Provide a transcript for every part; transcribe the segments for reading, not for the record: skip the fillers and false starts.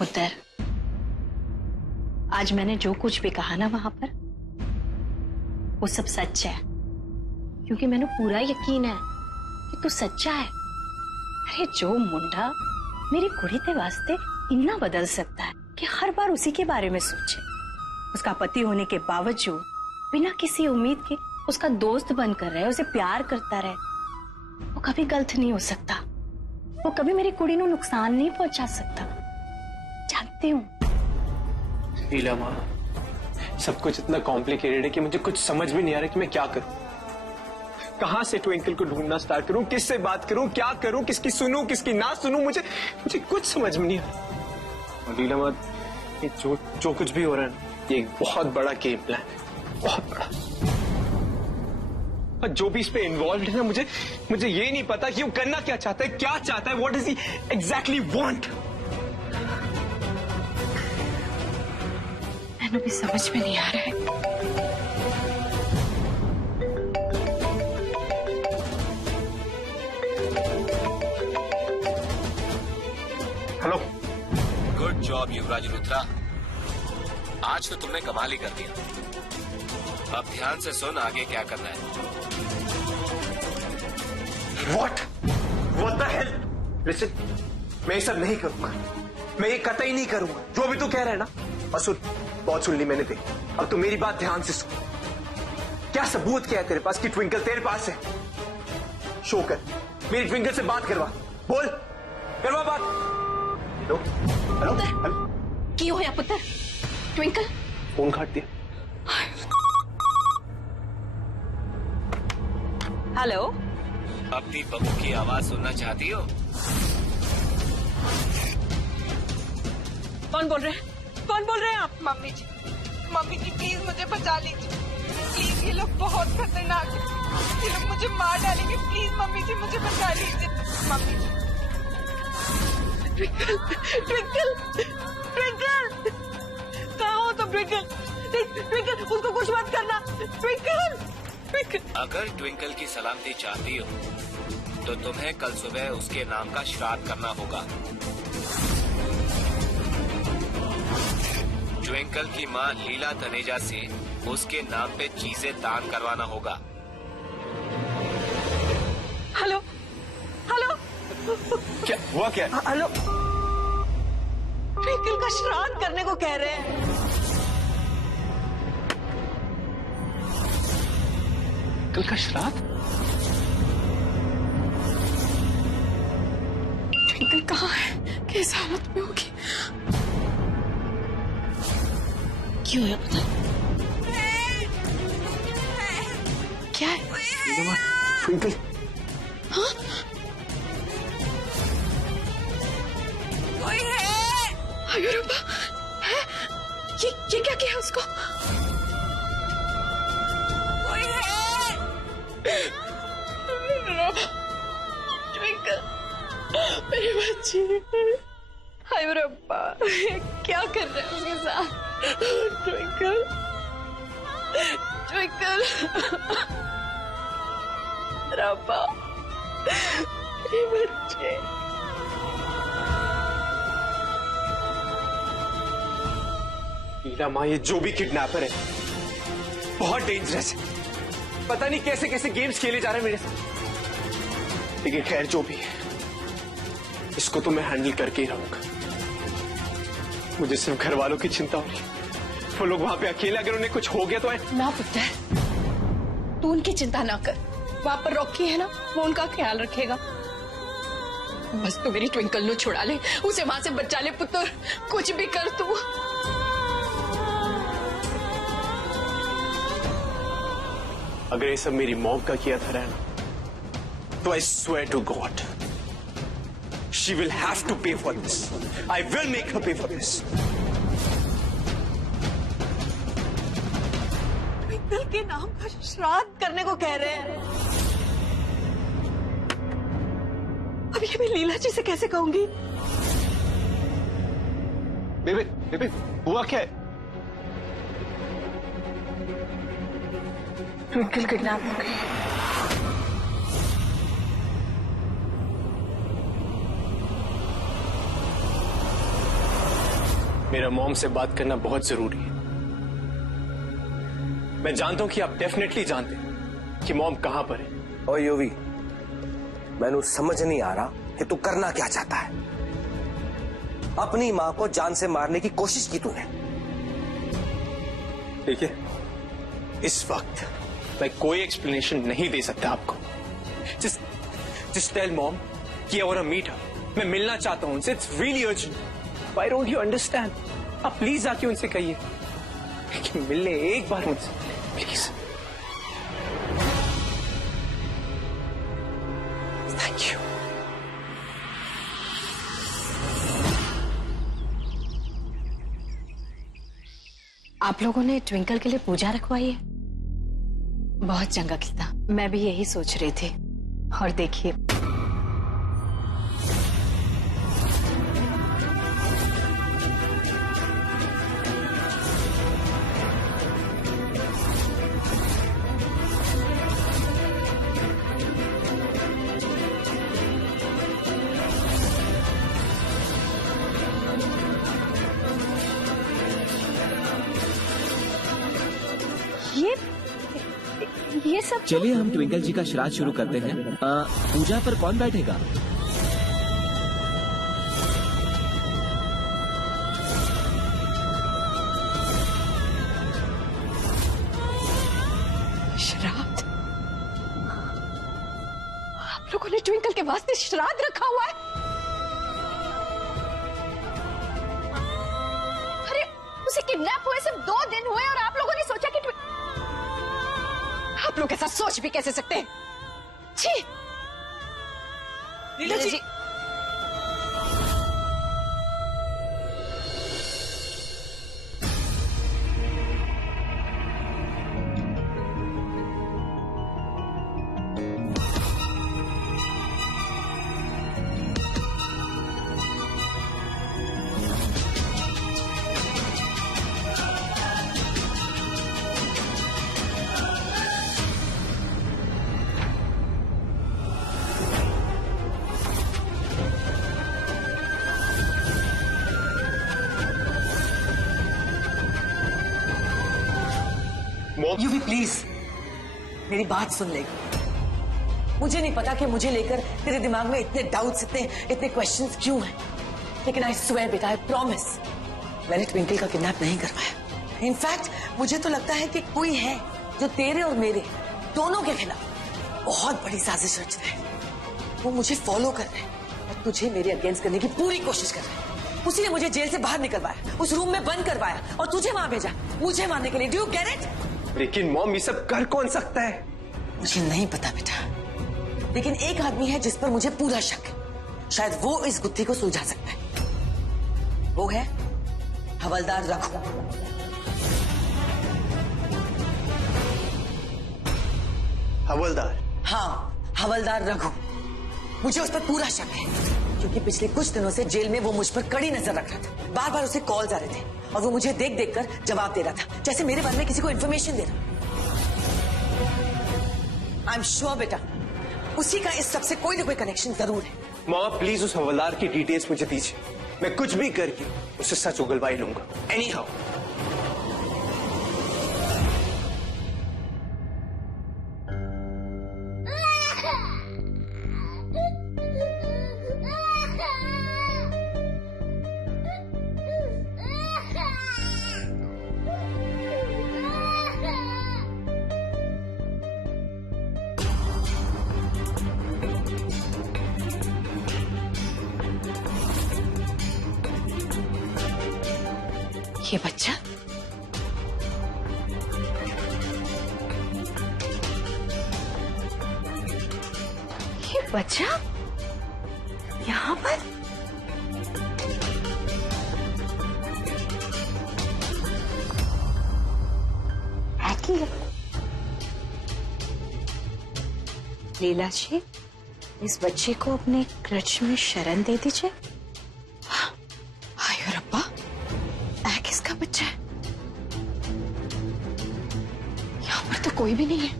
पुत्र, आज मैंने जो कुछ भी कहा ना वहां पर, वो सब सच है, क्योंकि मैंने पूरा यकीन है कि तू सच्चा है। अरे जो मुंडा मेरी कुड़ी के वास्ते इतना बदल सकता है कि हर बार उसी के बारे में सोचे, उसका पति होने के बावजूद बिना किसी उम्मीद के उसका दोस्त बनकर रहे, उसे प्यार करता रहे, वो कभी गलत नहीं हो सकता। वो कभी मेरी कुड़ी को नुकसान नहीं पहुंचा सकता, जानती हूँ। लीला माँ, सब कुछ इतना कॉम्प्लिकेटेड है कि मुझे कुछ समझ में नहीं आ रहा कि मैं क्या करूं। कहां से ट्विंकल को ढूंढना स्टार्ट करूं, किससे बात करूं, क्या करूं, किसकी सुनूं, किसकी ना सुनूं, मुझे कुछ समझ में नहीं आ रहा। और लीला माँ, ये जो कुछ भी हो रहा है ना, ये एक बहुत बड़ा गेम प्लान है, बहुत बड़ा। और जो भी इस पे इन्वॉल्व है ना, मुझे ये नहीं पता कि वो करना क्या चाहता है, क्या चाहता है, what does he exactly want. मैंने भी समझ में नहीं आ रहा है। हेलो। गुड जॉब युवराज रुद्रा, आज तो तुमने कमाल ही कर दिया। अब ध्यान से सुन, आगे क्या करना है। What? What the hell? Listen, मैं ये सब नहीं करूंगा, मैं ये कतई नहीं करूंगा, जो भी तू कह रहा है ना। और सुन, बहुत सुन ली मैंने तेरी, अब तू मेरी बात ध्यान से सुन। क्या सबूत क्या है तेरे पास कि ट्विंकल तेरे पास है? शो कर, मेरी ट्विंकल से बात करवा, बोल, करवा बात। हेलो हेलो हेलो, क्यों होया पुत्र? ट्विंकल फोन काट दिया। हेलो, अपनी बहू की आवाज सुनना चाहती हो? कौन बोल रहे हैं? कौन बोल रहे हैं आप? मम्मी जी प्लीज मुझे बचा लीजिए। प्लीज, ये लोग बहुत खतरनाक हैं, ये लोग मुझे मार डालेंगे। प्लीज मम्मी जी मुझे बचा लीजिए। मम्मी जी। ट्विंकल, ट्विंकल, ट्विंकल, कहाँ हो तुम? ट्विंकल, ट्विंकल, उसको कुछ मत करना। Twinkle, twinkle. अगर ट्विंकल की सलामती चाहती हो तो तुम्हें कल सुबह उसके नाम का श्राद्ध करना होगा। ट्विंकल की माँ लीला तनेजा से उसके नाम पे चीजें दान करवाना होगा। हेलो, हेलो, क्या हुआ? क्या? हेलो, ट्विंकल का श्राद्ध करने को कह रहे हैं। कल का श्राद्ध? ट्विंकल कहाँ है? किस हालत में होगी? क्यों है पता? क्या है? ट्विंकल, हाँ? कोई है? अरे रब्बा, है? ये क्या किया उसको? कोई है? रब्बा, ट्विंकल, मेरी बच्ची, हाय रब्बा, क्या कर रहे हैं उसके साथ? ट्विंकल, ट्विंकल, रब्बा, मेरे बच्चे। लीला माँ, ये जो भी किडनैपर है बहुत डेंजरस है। पता नहीं कैसे कैसे गेम्स खेले जा रहे हैं मेरे साथ। लेकिन खैर जो भी है, इसको तो मैं हैंडल करके ही रहूंगा। मुझे सिर्फ घर वालों की चिंता हो रही है। वो लोग वहां पे अकेले, अगर उन्हें कुछ हो गया तो ना पुत्र, तू उनकी चिंता ना कर। वहां पर रॉकी है ना, वो उनका ख्याल रखेगा। बस तू मेरी ट्विंकल को छुड़ा ले, उसे वहां से बचा ले पुत्र। कुछ भी कर तू। अगर ये सब मेरी मॉम का किया था रहना, तो I swear to God she will have to pay for this. I will make her pay for this. Twinkle के नाम का श्राद्ध करने को कह रहे हैं। अब ये मैं लीला जी से कैसे कहूंगी? बेबे, बेबे, हुआ क्या है? ट्विंकल किडनैप हो गई। मेरा मॉम से बात करना बहुत जरूरी है। मैं जानता हूं कि आप डेफिनेटली जानते हैं कि मॉम कहां पर है। और योवी, मैंने समझ नहीं आ रहा कि तू करना क्या चाहता है। अपनी मां को जान से मारने की कोशिश की तूने। देखिए, इस वक्त मैं कोई एक्सप्लेनेशन नहीं दे सकता आपको। Just tell mom कि I want to meet her. मैं मिलना चाहता हूं उनसे। It's really urgent. Why don't you understand? आप प्लीज आके उनसे कहिए कि मिलने एक बार मुझसे, प्लीज। Thank you. आप लोगों ने ट्विंकल के लिए पूजा रखवाई है? बहुत चंगा किया। मैं भी यही सोच रही थी। और देखिए, ये सब चलिए हम ट्विंकल जी का श्राद्ध शुरू करते हैं। पूजा पर कौन बैठेगा? श्राद्ध? आप लोगों ने ट्विंकल के वास्ते श्राद्ध रखा हुआ है? अरे उसे किडनैप हुए सिर्फ 2 दिन हुए और आप लोगों ने सोचा कि आप लोग ऐसा सोच भी कैसे सकते हैं? छी! लीला जी, यूवी प्लीज मेरी बात सुन ले। मुझे नहीं पता कि मुझे लेकर तेरे दिमाग में इतने डाउट्स, इतने क्वेश्चंस क्यों हैं, लेकिन आई स्वेयर बेटा, आई प्रॉमिस, मैंने ट्विंकल का किडनैप नहीं करवाया। इनफैक्ट मुझे तो लगता है कि कोई है जो तेरे और मेरे दोनों के खिलाफ बहुत बड़ी साजिश रच रहा है। वो मुझे फॉलो कर रहे हैं और तुझे मेरे अगेंस्ट करने की पूरी कोशिश कर रहे हैं। उसी ने मुझे जेल से बाहर निकलवाया, उस रूम में बंद करवाया और तुझे वहां भेजा मुझे मारने के लिए। Do you get it? लेकिन मॉम, ये सब कर कौन सकता है? मुझे नहीं पता बेटा, लेकिन एक आदमी है जिस पर मुझे पूरा शक है। शायद वो इस गुत्थी को सुलझा सकता है। वो है हवलदार रघु। हवलदार? हाँ, हवलदार रघु। मुझे उस पर पूरा शक है क्योंकि पिछले कुछ दिनों से जेल में वो मुझ पर कड़ी नजर रख रहा था। बार बार उसे कॉल्स आ रहे थे और वो मुझे देख देख कर जवाब दे रहा था, जैसे मेरे बारे में किसी को इन्फॉर्मेशन दे रहा। आई एम श्योर बेटा, उसी का इस सबसे कोई ना कोई कनेक्शन जरूर है। मामा प्लीज उस हवलदार की डिटेल्स मुझे दीजिए। मैं कुछ भी करके उसे सच उगलवा ही लूंगा। Any how. ये बच्चा? ये बच्चा यहाँ पर? लीला जी, इस बच्चे को अपने क्रच में शरण दे दीजिए। हाय रब्बा, किसका बच्चा है? यहाँ पर तो कोई भी नहीं है।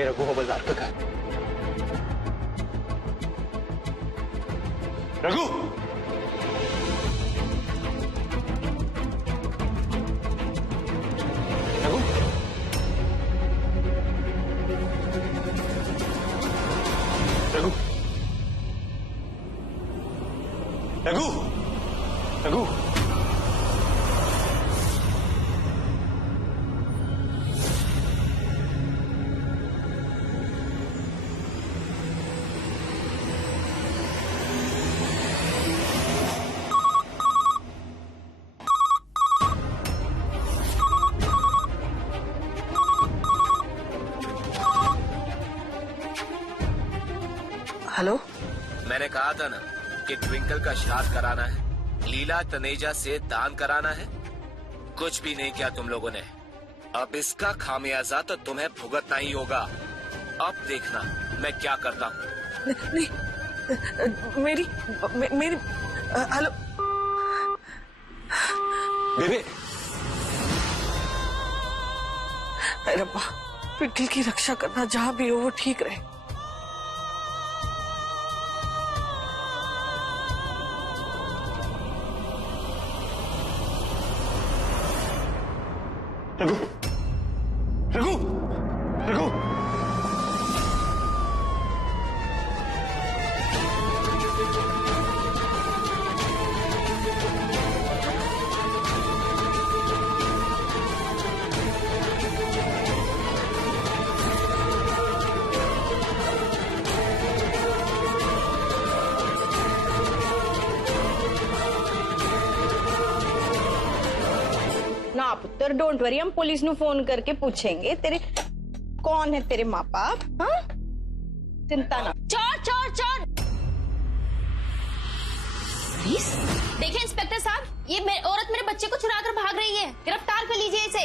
ये रघु हवलदार का घर। रघु, रघु, रघु, रघु, रघु। हेलो। मैंने कहा था ना कि ट्विंकल का श्राद्ध कराना है, लीला तनेजा से दान कराना है। कुछ भी नहीं किया तुम लोगों ने। अब इसका खामियाजा तो तुम्हें भुगतना ही होगा। अब देखना मैं क्या करता हूँ। नहीं, मेरी हेलो बेबे, रब्बा, ट्विंकल की रक्षा करना, जहां भी हो वो ठीक रहे। रघु, रघु, रघु। ना पुत्र, डोंट वरी, हम पुलिस नु फोन करके पूछेंगे तेरे कौन है तेरे माँ बाप। हाँ, चिंता ना। चोर चोर चोर। पुलिस? देखिए इंस्पेक्टर साहब, ये औरत मेरे बच्चे को चुरा कर भाग रही है। गिरफ्तार कर लीजिए इसे।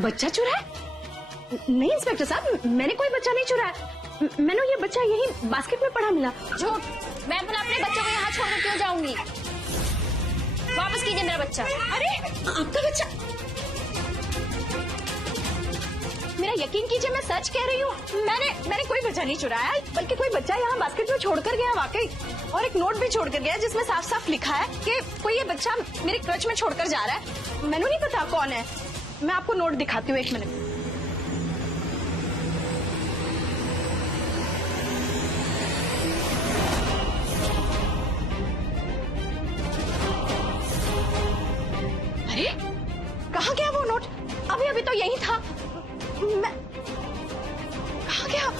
बच्चा चुराया? नहीं इंस्पेक्टर साहब, मैंने कोई बच्चा नहीं चुराया। मैंने ये बच्चा यही बास्केट में पड़ा मिला। झूठ। मैं अपने बच्चों को यहाँ छोड़कर क्यों जाऊंगी? वापस कीजिए मेरा बच्चा। अरे आपका बच्चा? मेरा यकीन कीजिए, मैं सच कह रही हूँ। मैंने कोई बच्चा नहीं चुराया, बल्कि कोई बच्चा यहाँ बास्केट में छोड़कर गया वाकई। और एक नोट भी छोड़कर गया जिसमें साफ साफ लिखा है कि कोई ये बच्चा मेरे क्रच में छोड़कर जा रहा है। मैंने नहीं पता कौन है। मैं आपको नोट दिखाती हूँ, एक मिनट। अरे कहाँ गया वो नोट? अभी तो यही था। मैं कहाँ गया?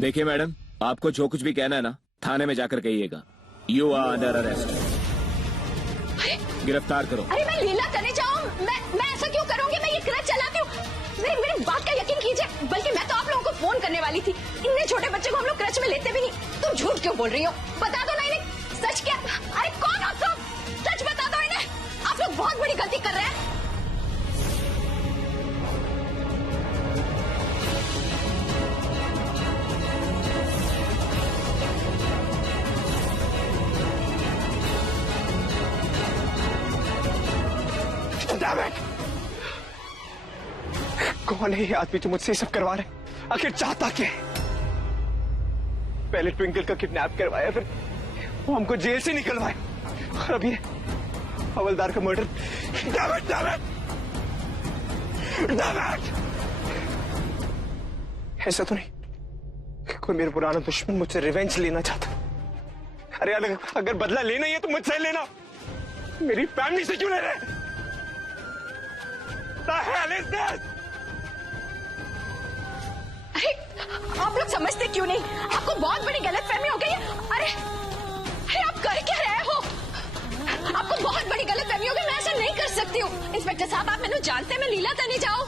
देखिए मैडम, आपको जो कुछ भी कहना है ना, थाने में जाकर कहिएगा। You are under arrest. गिरफ्तार करो। अरे मैं लीला तनेजा हूँ। मैं ऐसा क्यों करूंगी? मैं ये क्रच चलाती हूँ। मेरी बात का यकीन कीजिए, बल्कि मैं तो आप लोगों को फोन करने वाली थी। इतने छोटे बच्चे को हम लोग क्रच में लेते भी नहीं। तुम झूठ क्यों बोल रही हो? बता दो। नहीं, सच क्या? अरे कौन हो तुम? सच बता दो इन्हें। आप लोग बहुत बड़ी गलती कर रहे हैं। कौन है ये आदमी जो मुझसे सब करवा रहे? आखिर चाहता क्या है? पहले ट्विंकल का किडनैप करवाया, फिर वो हमको जेल से निकलवाया, और अब ये हवलदार का मर्डर। ऐसा तो नहीं कि कोई मेरा पुराना दुश्मन मुझसे रिवेंज लेना चाहता। अरे अगर बदला लेना ही है तो मुझसे लेना, मेरी फैमिली से क्यों ले रहे? The hell is this? अरे आप लोग समझते क्यों नहीं? आपको बहुत बड़ी गलतफहमी हो गई है। अरे आप कर क्या रहे हो? आपको बहुत बड़ी गलतफहमी हो गई। मैं ऐसा नहीं कर सकती हूँ। इंस्पेक्टर साहब, आप मैंने जानते, मैं लीला तनेजा हूँ।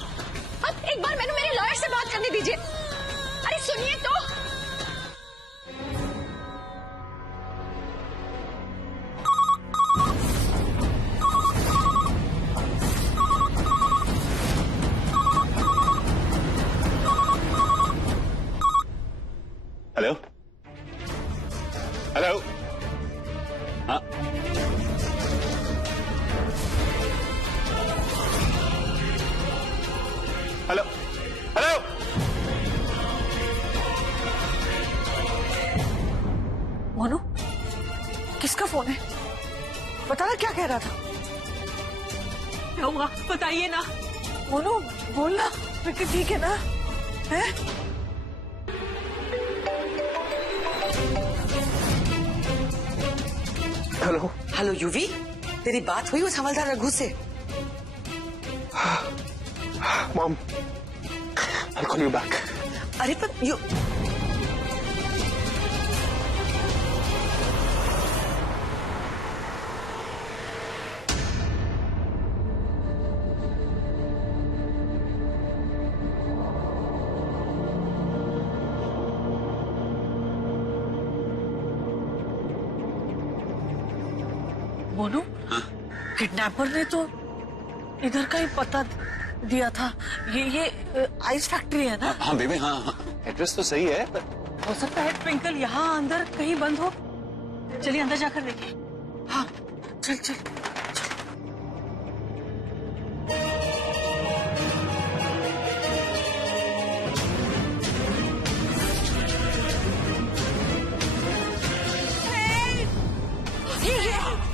अब एक बार मैंने मेरे लॉयर से बात करने दीजिए। अरे सुनिए तो। Hello, hello. Hello, hello. Monu, किसका फोन है? बता ना क्या कह रहा था। क्या हुआ बताइए ना। मोनू बोलना, विक्की ठीक है ना? है? हेलो हेलो यूवी, तेरी बात हुई उस हवलदार रघु से? Mom, I'll call you back. अरे पर यू मोनू, किडनैपर ने तो इधर का ही पता दिया था। ये आइस फैक्ट्री है ना? हाँ बेबी, हाँ एड्रेस तो सही है पर हो सकता है ट्विंकल यहाँ अंदर कहीं बंद हो। चलिए अंदर जाकर देखिए। हाँ चल चल।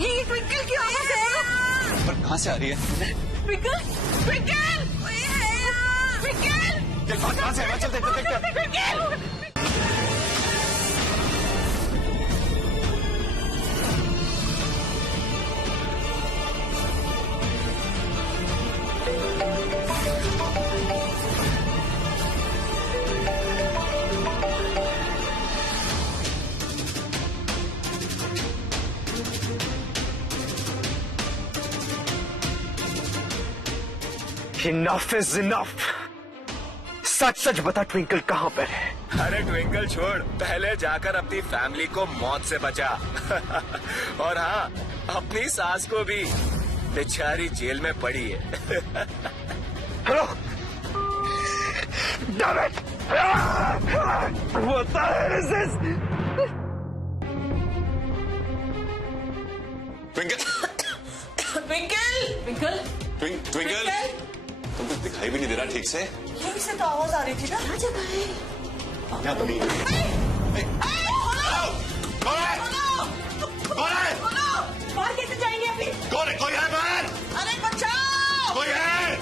ये ट्विंकल की आवाज है। पर कहाँ से आ रही है? ट्विंकल, ट्विंकल, ट्विंकल, चल कहाँ से है? चल देखते। ट्विंकल। Enough is enough. सच सच बता ट्विंकल कहाँ पर है? अरे ट्विंकल छोड़, पहले जाकर अपनी फैमिली को मौत से बचा। और हाँ, अपनी सास को भी, बेचारी जेल में पड़ी है। Hello, damn it! What the hell is this? Twinkle, twinkle, twinkle, twinkle, तुम तो दिखाई भी नहीं दे रहा ठीक से। यहीं से तो आवाज आ रही थी ना। क्या जगह है? क्या बनी? बाहर कैसे जाएंगे अभी? कौन है? कोई है बाहर? अरे बचाओ! कोई है?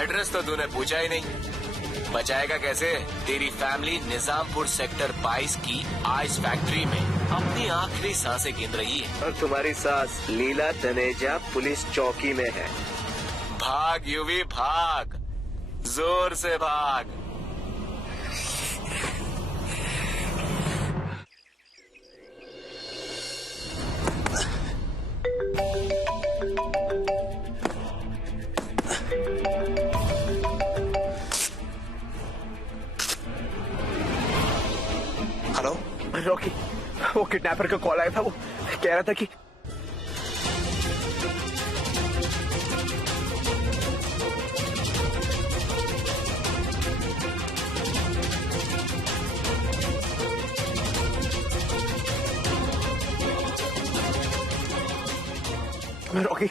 एड्रेस तो तूने पूछा ही नहीं। बचाएगा कैसे? तेरी फैमिली निजामपुर सेक्टर 22 की आइस फैक्ट्री में अपनी आखिरी सांसें गिन रही है। और तुम्हारी सास लीला तनेजा पुलिस चौकी में है। भाग यूवी भाग, जोर से भाग। हेलो रॉकी, वो किडनैपर का कॉल आया था। वो कह रहा था कि रॉकी,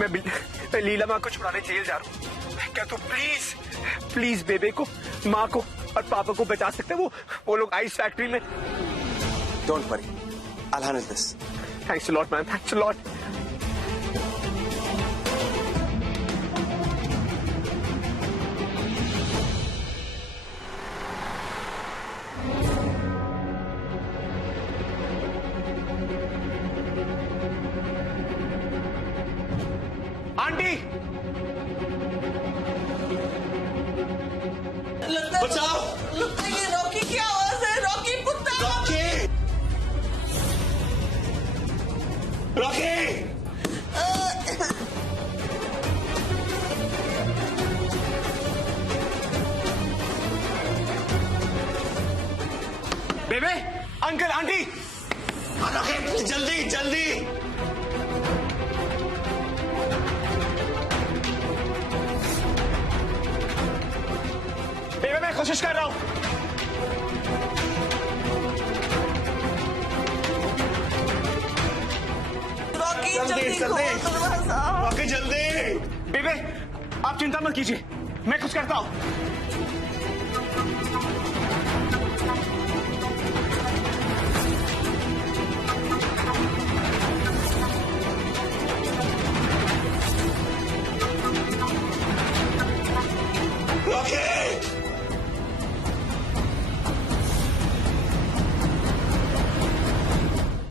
मैं लीला माँ को छुड़ाने जेल जा रहा हूँ। क्या तू प्लीज प्लीज बेबे को, माँ को और पापा को बचा सकते हैं? वो लोग आइस फैक्ट्री में। Don't worry, I will handle this. Thanks a lot man, thanks a lot. Aunty, बचाओ! ये रॉकी की आवाज है। रॉकी पुत्र, रॉकी! रॉकी! रॉकेट जल्दी जल्दी। बेबे मैं कोशिश कर रहा हूं। जल्दी जल्दी रॉकेट जल्दी। बेबे आप चिंता मत कीजिए, मैं कुछ करता हूं। रॉकेट